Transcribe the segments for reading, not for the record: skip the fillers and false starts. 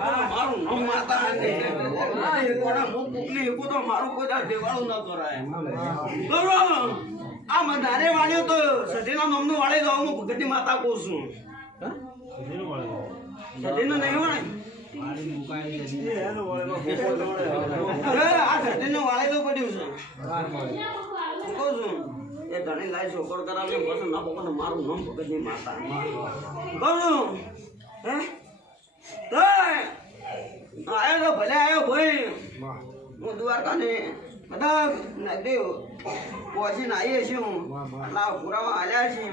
મારું નામ માતા એ કોણા મુખ મોકલી એવું તો મારું કોઈ દાડ દેવાળું ન કરાય બરોબર આ મધારે વાળ્યો તો સતીના નામનું વાળી દઉં હું ભગતની માતા કહું છું સતીનું નહીં વાળે આ સતીનું વાળી તો પડ્યું છે કહું છું એ ધણી લાઈ છોકર કરાવે પછી ના પકડે મારું નામ ભગતની માતા કહું છું હે આયો તો ભલે આવ્યો ભાઈ હું દ્વારકા ને બધા નદી પહોંચીને આવીએ છીએ હું આટલા પુરાવા હાલ્યા છીએ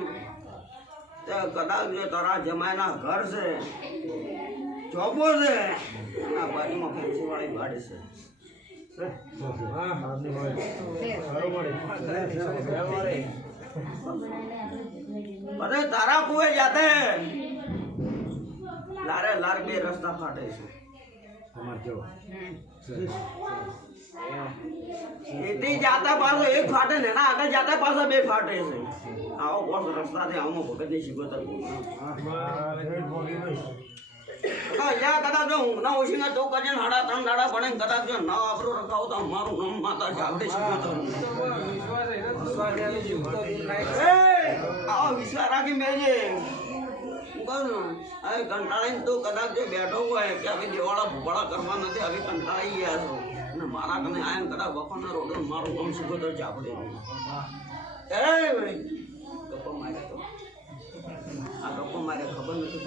તો કદાચ જો તારા જમાઈના ઘર છે ચોપો છે આ બાજુમાં ફેન્સીવાળી ગાડી છે અરે તારા કુએ જાતે લારે લાર બે રસ્તા ફાટે છે એથી જાતા પાછો એક ફાટે ને એના આગળ જાતા પાછો બે ફાટે છે આવો કોસ રસ્તાથી આવો ભગતની શીખવતર યા કદાચ જો હું ના ઓછીના ચૌક જ હાડા ત્રણ દાડા પડે કદાચ જો ના વાપરો રખાવો તો મારું નામ માતા છે આપણે શીખવતર આવો વિશ્વાસ રાખી મેળજે કંટાળીને તો કદાચ જો બેઠો હોય કે હવે દેવાળા ભૂવાળા કરવા નથી હવે કંટાળી ગયા છો અને મારા કને આયા કદાચ વખતના રોડ મારું કામ શીખવતર છે આપણે એ ભાઈ ગપ્પો મારે તો આ ગપ્પો મારે ખબર નથી